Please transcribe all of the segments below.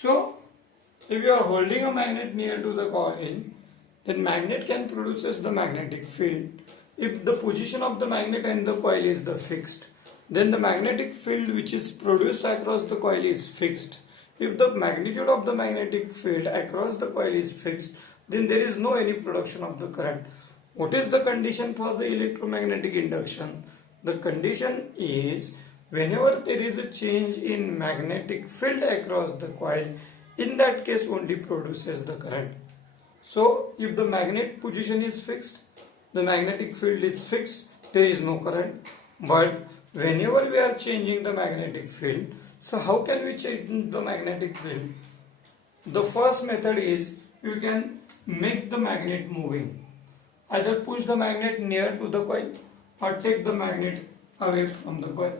So if you are holding a magnet near to the coil, then magnet can produces the magnetic field. If the position of the magnet and the coil is the fixed, then the magnetic field which is produced across the coil is fixed. If the magnitude of the magnetic field across the coil is fixed, then there is no any production of the current. What is the condition for the electromagnetic induction? The condition is whenever there is a change in magnetic field across the coil, in that case only produces the current. So if the magnet position is fixed, the magnetic field is fixed, there is no current. But whenever we are changing the magnetic field, so how can we change the magnetic field? The first method is you can make the magnet moving. Either push the magnet near to the coil or take the magnet away from the coil.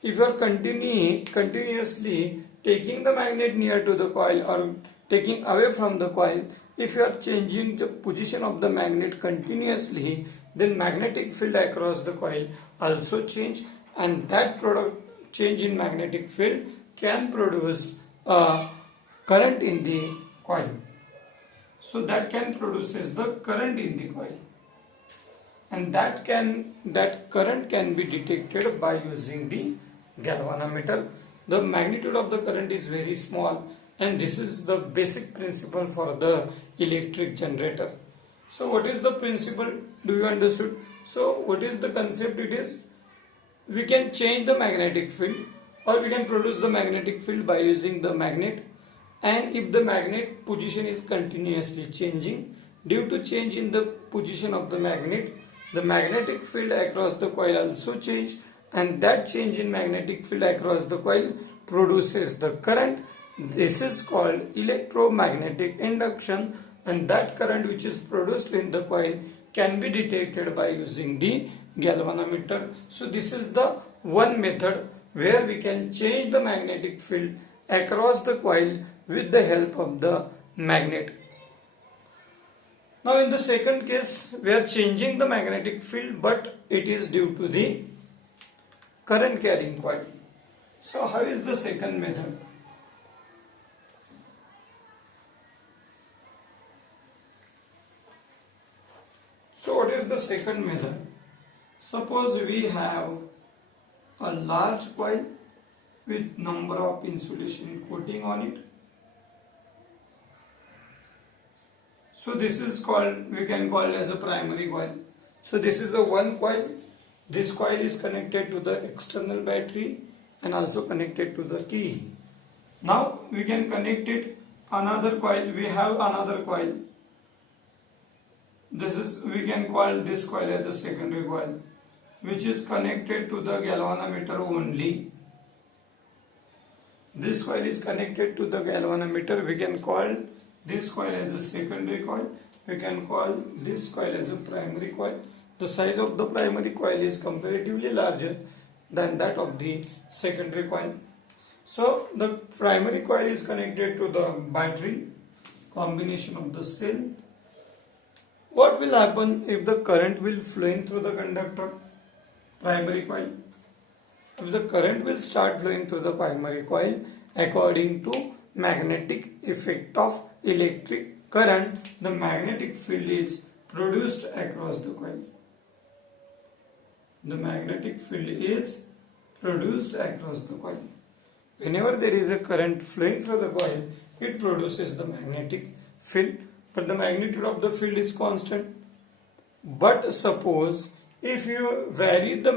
If you are continuously taking the magnet near to the coil or taking away from the coil, if you are changing the position of the magnet continuously, then magnetic field across the coil also change, and that product change in magnetic field can produce a current in the coil. So that can produces the current in the coil, and that current can be detected by using the galvanometer. The magnitude of the current is very small, and this is the basic principle for the electric generator. So what is the principle? Do you understood? So what is the concept? It is we can change the magnetic field or we can produce the magnetic field by using the magnet, and if the magnet position is continuously changing due to change in the position of the magnetic field across the coil also change, and that change in magnetic field across the coil produces the current. This is called electromagnetic induction, and that current which is produced in the coil can be detected by using the galvanometer. So this is the one method where we can change the magnetic field across the coil with the help of the magnet. Now in the second case, we are changing the magnetic field, but it is due to the current carrying coil. So how is the second method? So what is the second method? Suppose we have a large coil with number of insulation coating on it. So this is called, we can call it as a primary coil. So this is a one coil. This coil is connected to the external battery and also connected to the key. Now we can connect it another coil. We have another coil. We can call this coil as a secondary coil, which is connected to the galvanometer only. This coil is connected to the galvanometer. We can call this coil as a secondary coil. We can call this coil as a primary coil. The size of the primary coil is comparatively larger than that of the secondary coil. So the primary coil is connected to the battery, combination of the cell. What will happen if the current will flowing through the conductor? Primary coil. If the current will start flowing through the primary coil according to magnetic effect of electric current, the magnetic field is produced across the coil. The magnetic field is produced across the coil. Whenever there is a current flowing through the coil, it produces the magnetic field, but the magnitude of the field is constant. But suppose if you vary the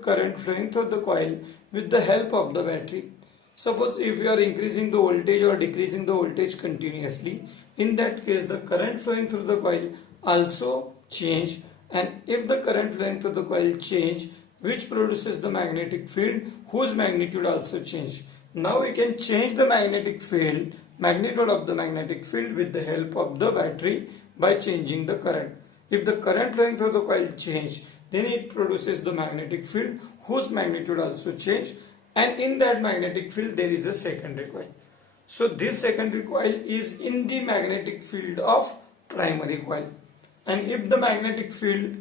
current flowing through the coil with the help of the battery, suppose if you are increasing the voltage or decreasing the voltage continuously, in that case the current flowing through the coil also change, and if the current flowing through the coil change, which produces the magnetic field whose magnitude also change. Now we can change the magnetic field, magnitude of the magnetic field with the help of the battery by changing the current. If the current flowing through the coil change, then it produces the magnetic field whose magnitude also change, and in that magnetic field there is a secondary coil. So this secondary coil is in the magnetic field of primary coil, and if the magnetic field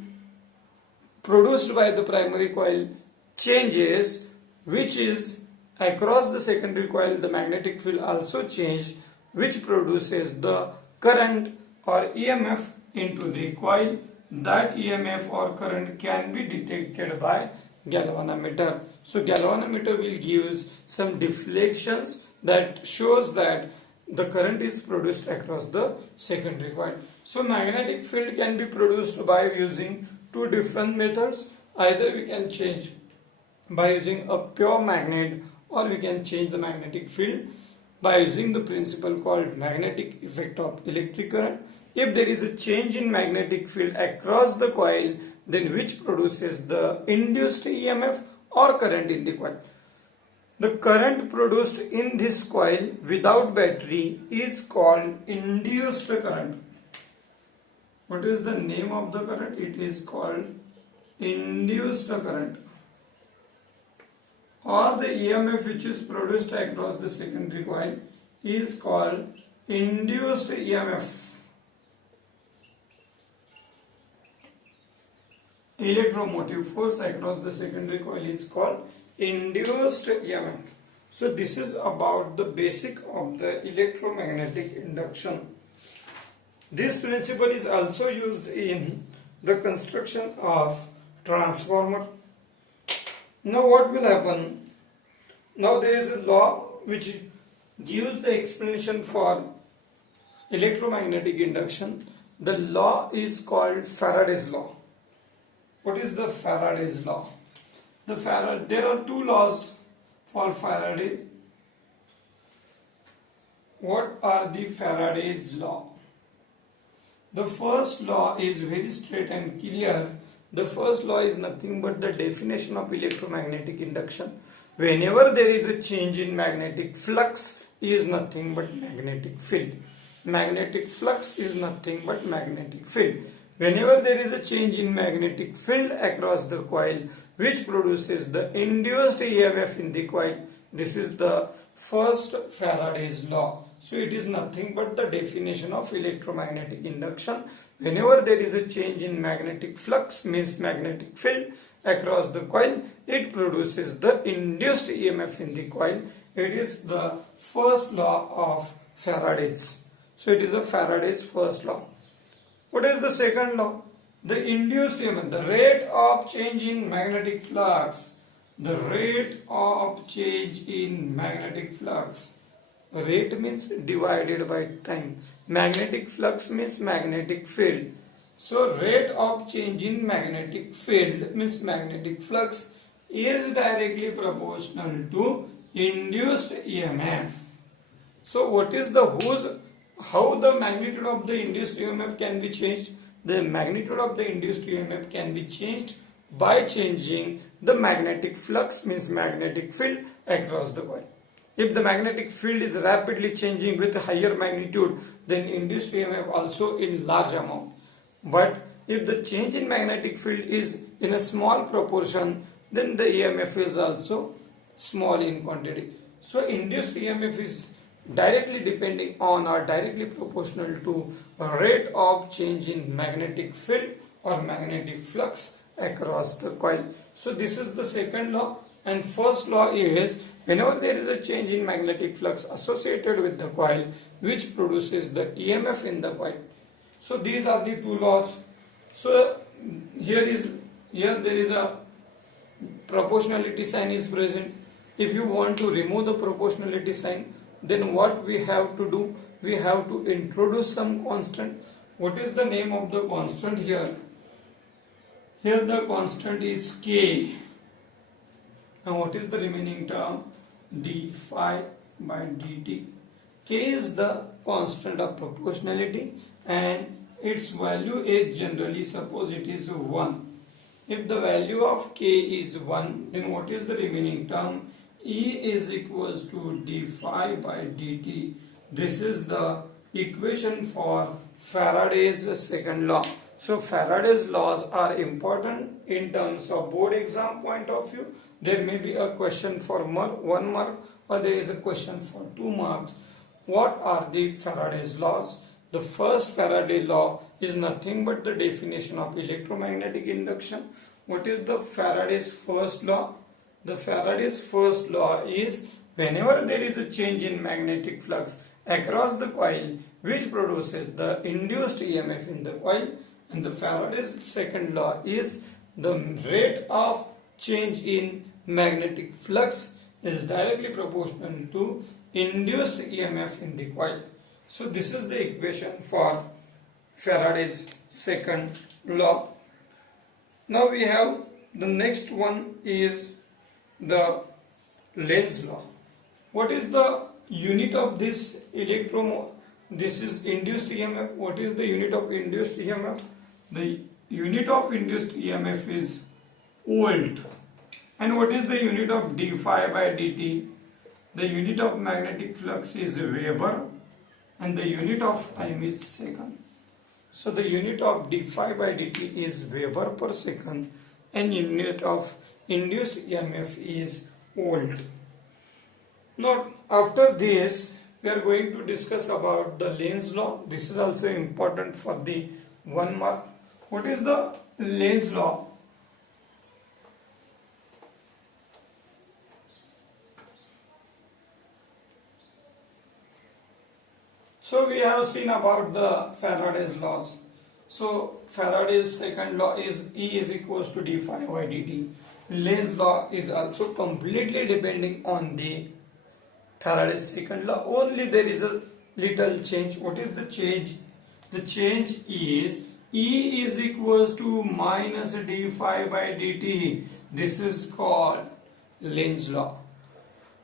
produced by the primary coil changes, which is across the secondary coil, the magnetic field also change, which produces the current or EMF into the coil. That EMF or current can be detected by galvanometer. So galvanometer will give some deflections that shows that the current is produced across the secondary coil. So magnetic field can be produced by using two different methods. Either we can change by using a pure magnet, or we can change the magnetic field by using the principle called magnetic effect of electric current. If there is a change in magnetic field across the coil, then which produces the induced EMF or current in the coil. The current produced in this coil without battery is called induced current. What is the name of the current? It is called induced current. Or the EMF which is produced across the secondary coil is called induced EMF. Electromotive force across the secondary coil is called induced EMF. So this is about the basic of the electromagnetic induction. This principle is also used in the construction of transformer. Now what will happen? Now there is a law which gives the explanation for electromagnetic induction. The law is called Faraday's law. What is the Faraday's law? There are two laws for Faraday. What are the Faraday's law? The first law is very straight and clear. The first law is nothing but the definition of electromagnetic induction. Whenever there is a change in magnetic flux is nothing but magnetic field. Magnetic flux is nothing but magnetic field. Whenever there is a change in magnetic field across the coil, which produces the induced EMF in the coil, this is the first Faraday's law. So it is nothing but the definition of electromagnetic induction. Whenever there is a change in magnetic flux, means magnetic field across the coil, it produces the induced EMF in the coil. It is the first law of Faraday's. So it is a Faraday's first law. What is the second law? The induced EMF, the rate of change in magnetic flux. The rate of change in magnetic flux. Rate means divided by time. Magnetic flux means magnetic field. So rate of change in magnetic field means magnetic flux is directly proportional to induced EMF. So what is how the magnitude of the induced EMF can be changed? The magnitude of the induced EMF can be changed by changing the magnetic flux means magnetic field across the coil. If the magnetic field is rapidly changing with higher magnitude, then induced EMF also in large amount. But if the change in magnetic field is in a small proportion, then the EMF is also small in quantity. So induced EMF is directly depending on or directly proportional to rate of change in magnetic field or magnetic flux across the coil. So this is the second law, and first law is whenever there is a change in magnetic flux associated with the coil, which produces the EMF in the coil. So these are the two laws. So here there is a proportionality sign is present. If you want to remove the proportionality sign, then what we have to do? We have to introduce some constant. What is the name of the constant here? Here the constant is K. Now what is the remaining term? d phi by dt. K is the constant of proportionality and its value is generally suppose it is 1. If the value of K is 1, then what is the remaining term? E is equals to d phi by dt. This is the equation for Faraday's second law. So Faraday's laws are important in terms of board exam point of view. There may be a question for 1 mark or there is a question for 2 marks. What are the Faraday's laws? The first Faraday law is nothing but the definition of electromagnetic induction. What is the Faraday's first law? The Faraday's first law is whenever there is a change in magnetic flux across the coil which produces the induced EMF in the coil, and the Faraday's second law is the rate of change in magnetic flux is directly proportional to induced EMF in the coil. So this is the equation for Faraday's second law. Now we have the next one is the Lenz law. What is the unit of this this is induced EMF? What is the unit of induced EMF? The unit of induced EMF is volt. And what is the unit of d phi by dt? The unit of magnetic flux is Weber and the unit of time is second. So the unit of d phi by dt is Weber per second and unit of induced EMF is volt. Now after this we are going to discuss about the Lenz law. This is also important for the 1 mark. What is the Lenz law? So we have seen about the Faraday's laws. So Faraday's second law is E is equals to d phi by dt. Lenz law is also completely depending on the Faraday's second law. Only there is a little change. What is the change? The change is E is equals to minus d phi by dt. This is called Lenz law.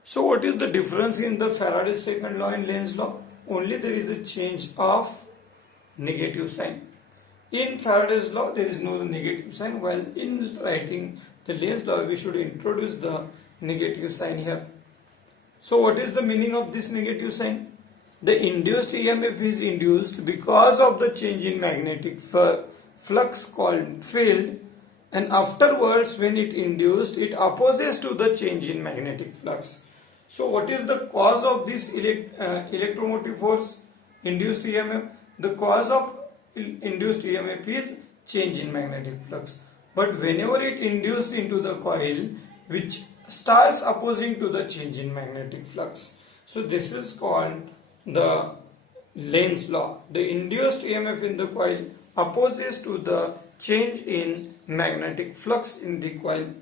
So what is the difference in the Faraday's second law and Lenz law? Only there is a change of negative sign. In Faraday's law there is no negative sign, while in writing the Lenz law we should introduce the negative sign here. So what is the meaning of this negative sign? The induced EMF is induced because of the change in magnetic flux called field, and afterwards when it induced it opposes to the change in magnetic flux. So what is the cause of this electromotive force, induced EMF? The cause of induced EMF is change in magnetic flux. But whenever it induced into the coil which starts opposing to the change in magnetic flux. So this is called the Lenz law. The induced EMF in the coil opposes to the change in magnetic flux in the coil.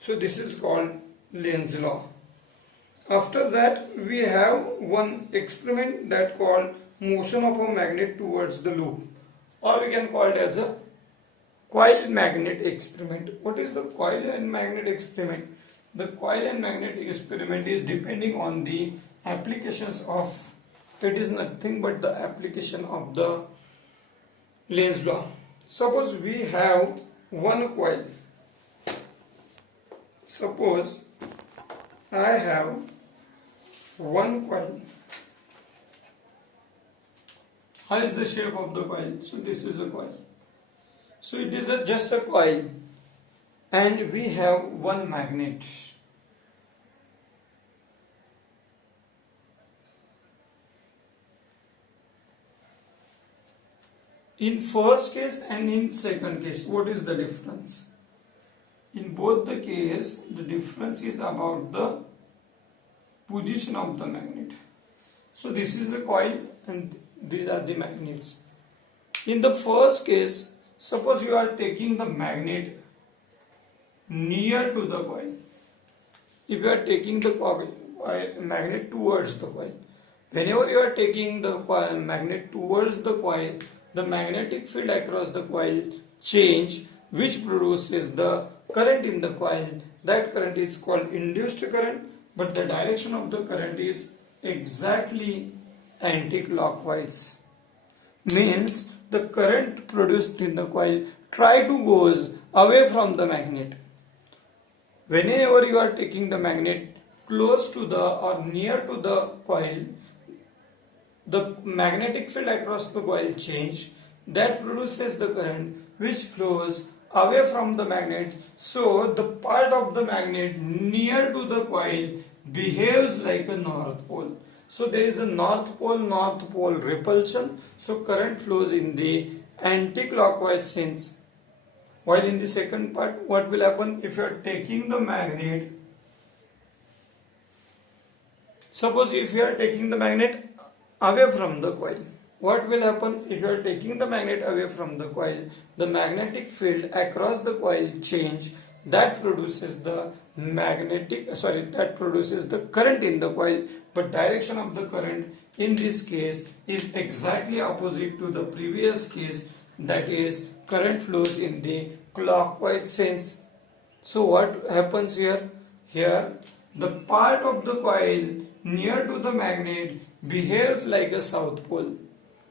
So this is called Lenz law. After that we have one experiment that called motion of a magnet towards the loop, or we can call it as a coil magnet experiment. What is the coil and magnet experiment? The coil and magnet experiment is depending on the applications of, it is nothing but the application of the Lenz law. Suppose we have one coil. Suppose I have one coil. How is the shape of the coil? So this is a coil. So it is just a coil, and we have one magnet. In first case and in second case, what is the difference? In both the case, the difference is about the position of the magnet. So this is the coil and these are the magnets. In the first case, suppose you are taking the magnet near to the coil. If you are taking the magnet towards the coil, whenever you are taking the magnet towards the coil, the magnetic field across the coil change, which produces the current in the coil. That current is called induced current, but the direction of the current is exactly anti-clockwise. Means the current produced in the coil try to goes away from the magnet. Whenever you are taking the magnet close to the or near to the coil, the magnetic field across the coil change, that produces the current which flows away from the magnet. So the part of the magnet near to the coil behaves like a north pole. So there is a north pole repulsion. So current flows in the anti-clockwise sense. While in the second part, what will happen if you are taking the magnet Suppose if you are taking the magnet away from the coil, what will happen? If you are taking the magnet away from the coil, the magnetic field across the coil change, that produces the current in the coil, but direction of the current in this case is exactly opposite to the previous case, that is current flows in the clockwise sense. So what happens here? Here the part of the coil near to the magnet behaves like a south pole.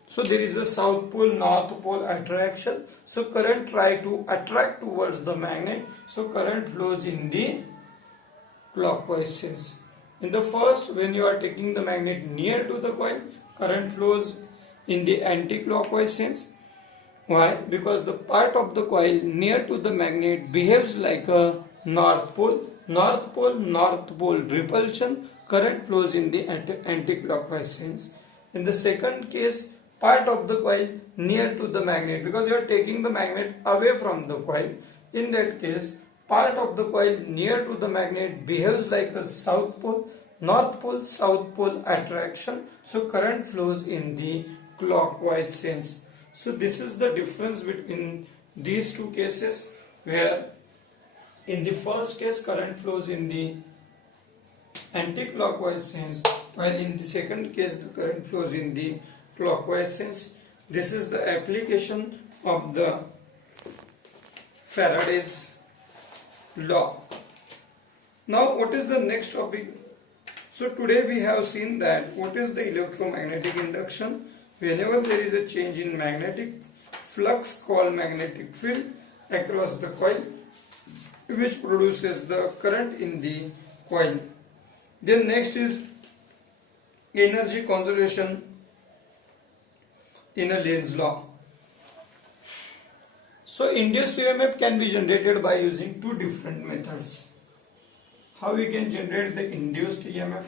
So there is a south pole, north pole attraction. So current try to attract towards the magnet. So current flows in the clockwise sense. In the first, when you are taking the magnet near to the coil, current flows in the anti-clockwise sense. Why? Because the part of the coil near to the magnet behaves like a north pole. North pole repulsion. Current flows in the anti-clockwise sense. In the second case, part of the coil near to the magnet, because you are taking the magnet away from the coil. In that case, part of the coil near to the magnet behaves like a south pole, north pole, south pole attraction. So current flows in the clockwise sense. So this is the difference between these two cases, where in the first case current flows in the anti-clockwise sense, while in the second case the current flows in the clockwise sense. This is the application of the Faraday's law. Now what is the next topic? So today we have seen that what is the electromagnetic induction. Whenever there is a change in magnetic flux called magnetic field across the coil, which produces the current in the coil. Then next is energy conservation in a Lenz law. So induced EMF can be generated by using two different methods. How we can generate the induced EMF?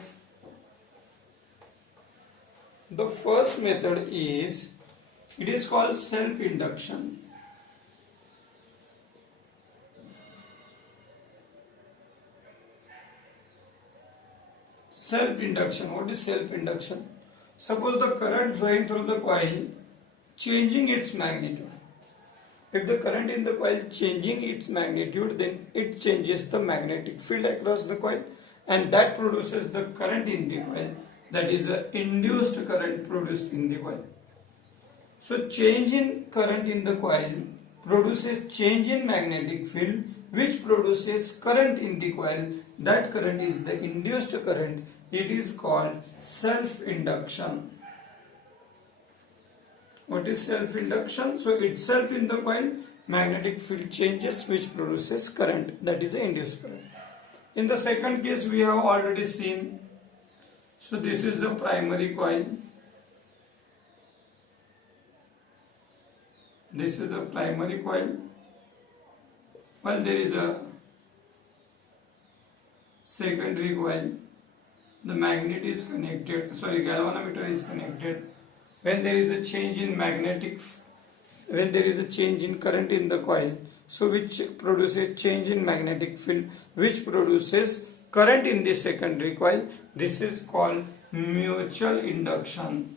The first method is, it is called self-induction. Self-induction. What is self-induction? Suppose the current flowing through the coil changing its magnitude. If the current in the coil changing its magnitude, then it changes the magnetic field across the coil, and that produces the current in the coil. That is the induced current produced in the coil. So change in current in the coil produces change in magnetic field, which produces current in the coil. That current is the induced current. It is called self-induction. What is self-induction? So itself in the coil, magnetic field changes, which produces current. That is the induced current. In the second case, we have already seen. So this is the primary coil. This is a primary coil. While there is a secondary coil, the magnet is connected, galvanometer is connected. When there is a change in current in the coil, so which produces change in magnetic field, which produces current in the secondary coil. This is called mutual induction.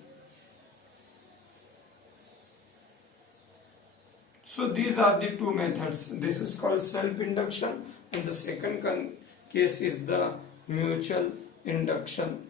So these are the two methods. This is called self-induction, and the second case is the mutual induction.